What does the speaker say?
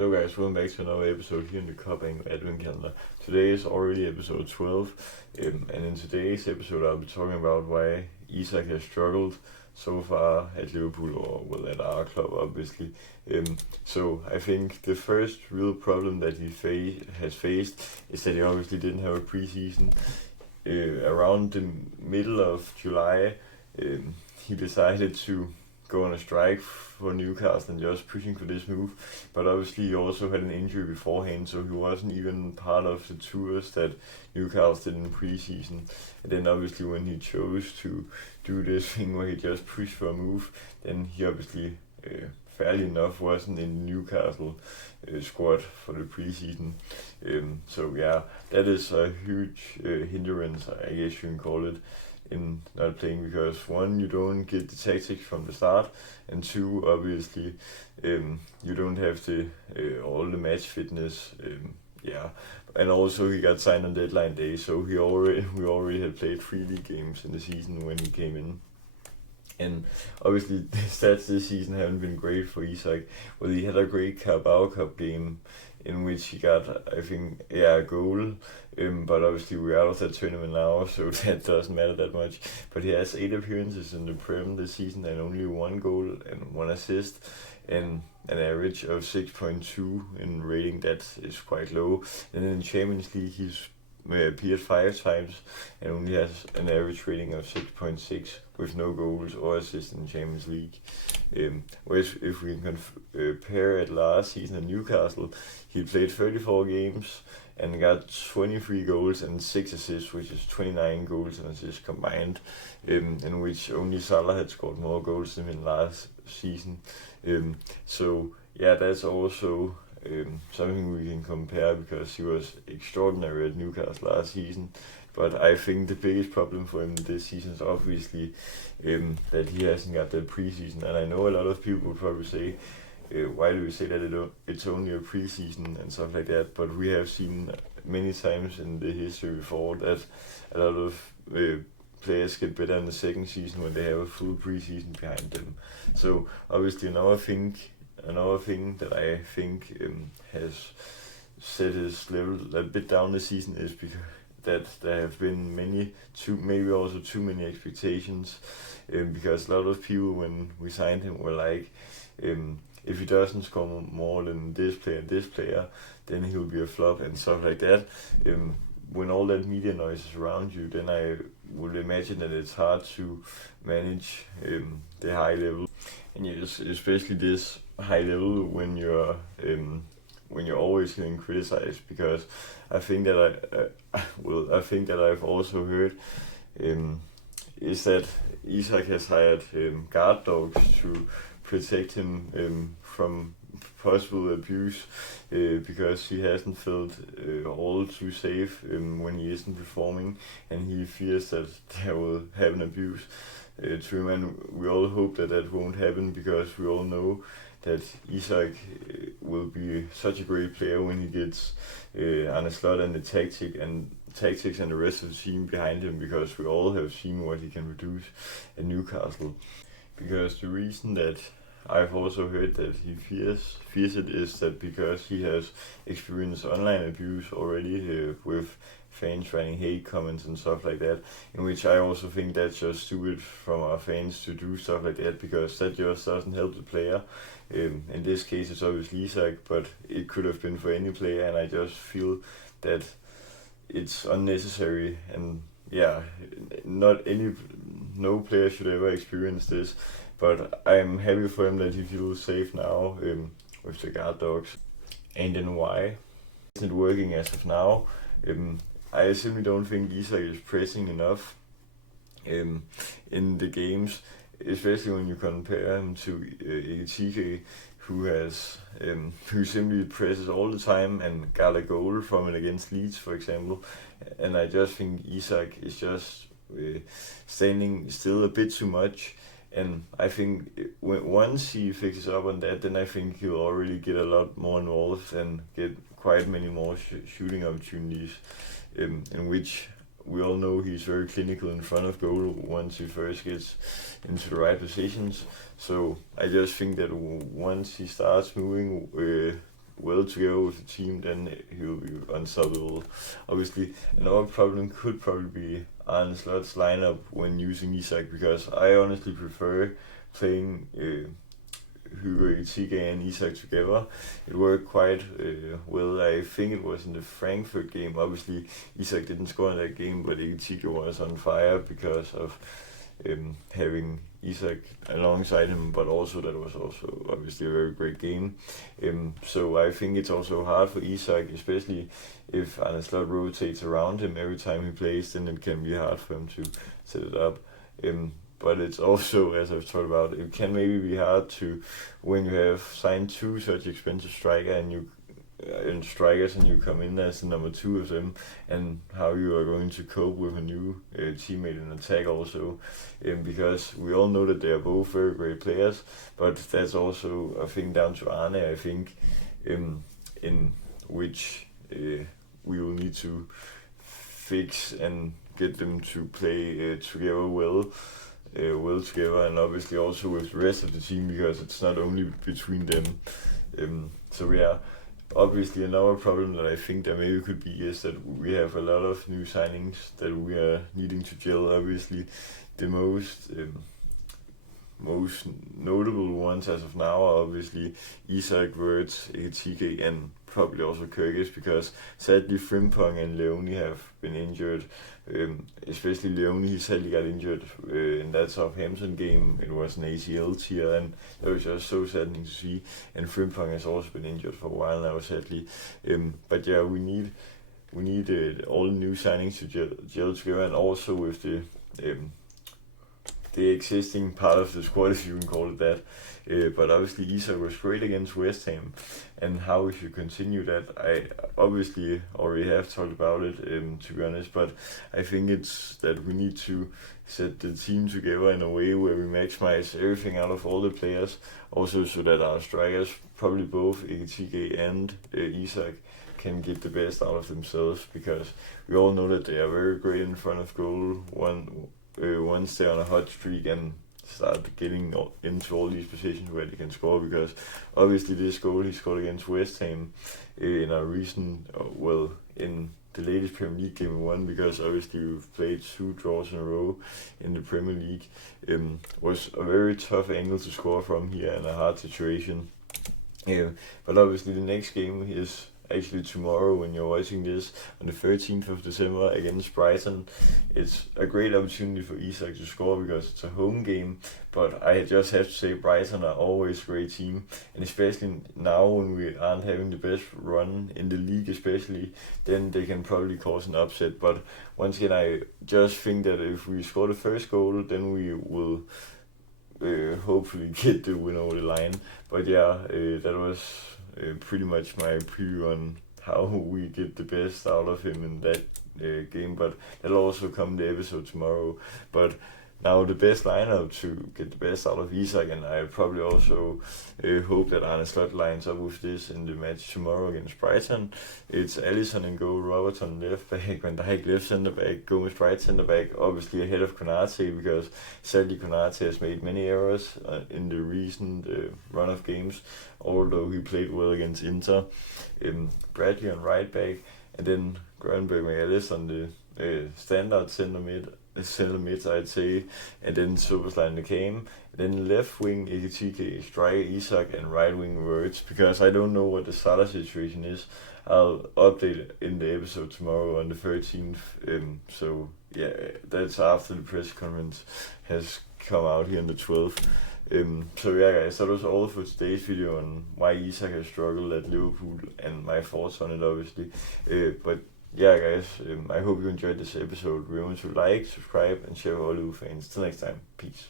Hello guys, welcome back to another episode here in the Cup Angle Advent Calendar. Today is already episode 12, and in today's episode I'll be talking about why Isak has struggled so far at Liverpool, or well, at our club obviously. So I think the first real problem that he has faced is that he obviously didn't have a preseason. Around the middle of July, he decided to go on a strike for Newcastle and just pushing for this move. But obviously he also had an injury beforehand, so he wasn't even part of the tours that Newcastle did in preseason. And then obviously when he chose to do this thing where he just pushed for a move, then he obviously fairly enough wasn't in the Newcastle squad for the preseason. So yeah, that is a huge hindrance, I guess you can call it, in not playing, because one, you don't get the tactics from the start, and two, obviously you don't have the all the match fitness. And also he got signed on deadline day, so we already had played 3 league games in the season when he came in. And obviously the stats this season haven't been great for Isak. Well, he had a great Carabao Cup game in which he got, I think, a goal. But obviously we're out of that tournament now, so that doesn't matter that much. But he has 8 appearances in the Prem this season and only 1 goal and 1 assist, and an average of 6.2 in rating. That is quite low. And in Champions League he's appeared 5 times and only has an average rating of 6.6 with no goals or assists in Champions League. Whereas if we can compare it last season at Newcastle, he played 34 games and got 23 goals and 6 assists, which is 29 goals and assists combined, in which only Salah had scored more goals than him last season. So yeah, that's also something we can compare, because he was extraordinary at Newcastle last season. But I think the biggest problem for him this season is obviously that he hasn't got the preseason. And I know a lot of people would probably say, why do we say that it's only a preseason and stuff like that? But we have seen many times in the history before that a lot of players get better in the second season when they have a full preseason behind them. So obviously another thing that I think has set his level a bit down this season is because that there have been maybe also too many expectations, because a lot of people when we signed him were like, if he doesn't score more than this player, then he'll be a flop and stuff like that. When all that media noise is around you, then I would imagine that it's hard to manage the high level, and yes, especially this high level when you're always getting criticized. Because I think that I've also heard is that Isak has hired guard dogs to protect him from possible abuse, because he hasn't felt all too safe when he isn't performing, and he fears that there will happen abuse to him. And we all hope that won't happen, because we all know that Isak will be such a great player when he gets Arne Slot and the tactics and the rest of the team behind him, because we all have seen what he can produce at Newcastle. Because the reason that I've also heard that he fears it is that because he has experienced online abuse already, with fans writing hate comments and stuff like that, in which I also think that's just stupid from our fans to do stuff like that, because that just doesn't help the player. In this case it's obviously Isak, but it could have been for any player, and I just feel that it's unnecessary. And yeah, no player should ever experience this, but I'm happy for him that he feels safe now with the guard dogs. And then why isn't it working as of now? I simply don't think Isak is pressing enough in the games, especially when you compare him to Isak, who simply presses all the time and got a goal from it against Leeds, for example. And I just think Isak is just standing still a bit too much. And I think once he fixes up on that, then I think he'll already get a lot more involved and get quite many more shooting opportunities, in which we all know he's very clinical in front of goal once he first gets into the right positions. So I just think that once he starts moving well well together with the team, then he will be unstoppable. Obviously, another problem could probably be Arne Slot's lineup when using Isak, because I honestly prefer playing Hugo Ekitike and Isak together. It worked quite well. I think it was in the Frankfurt game. Obviously, Isak didn't score in that game, but Ekitike was on fire because of having Isak alongside him, but also that was also obviously a very great game. So I think it's also hard for Isak, especially if Arne Slot rotates around him every time he plays, then it can be hard for him to set it up. But it's also, as I've talked about, it can maybe be hard to, when you have signed two such expensive strikers and you come in as the number two of them, and how you are going to cope with a new teammate in attack also, because we all know that they are both very great players, but that's also a thing down to Arne, I think, in which we will need to fix and get them to play together well together, and obviously also with the rest of the team, because it's not only between them. So yeah, obviously another problem that I think there maybe could be is that we have a lot of new signings that we are needing to gel. Obviously the most notable ones as of now are obviously Isak, Wirtz, Ekitike, and probably also Kyrgyz, because sadly Frimpong and Leone have been injured. Especially Leone, he sadly got injured in that Southampton game. It was an ACL tear, and that was just so saddening to see. And Frimpong has also been injured for a while now, sadly. But yeah, we need all the new signings to gel together, and also with the existing part of the squad, if you can call it that. But obviously Isak was great against West Ham, and how we should continue that, I obviously already have talked about it, to be honest, but I think it's that we need to set the team together in a way where we maximize everything out of all the players, also so that our strikers, probably both Ekitike and Isak, can get the best out of themselves, because we all know that they are very great in front of goal once they're on a hot streak and start getting into all these positions where they can score, because obviously this goal he scored against West Ham in our recent, in the latest Premier League game we won, because obviously we've played 2 draws in a row in the Premier League, was a very tough angle to score from here in a hard situation. But obviously the next game is actually tomorrow when you're watching this, on the 13th of December against Brighton. It's a great opportunity for Isak to score because it's a home game, but I just have to say Brighton are always a great team, and especially now when we aren't having the best run in the league especially, then they can probably cause an upset. But once again, I just think that if we score the first goal, then we will hopefully get the win over the line. But yeah, that was pretty much my preview on how we get the best out of him in that game, but that'll also come the episode tomorrow. But now the best lineup to get the best out of Isak, and I probably also hope that Arne Slot lines up with this in the match tomorrow against Brighton. It's Alisson in goal, Robertson left back, Van Dijk left centre back, Gomez right centre back, obviously ahead of Konate, because sadly Konate has made many errors in the recent run of games, although he played well against Inter. Bradley on right back, and then Grönberg McAllister on the standard centre mid, I'd say, and then Soboslai in came. Then left wing Ekitike, striker Isak, and right wing Wirtz, because I don't know what the Salah situation is. I'll update it in the episode tomorrow on the 13th. So yeah, that's after the press conference has come out here on the 12th. So yeah guys, that was all for today's video on why Isak has struggled at Liverpool and my thoughts on it obviously. But yeah guys, I hope you enjoyed this episode. Remember to like, subscribe, and share with all Liverpool fans. Till next time, peace.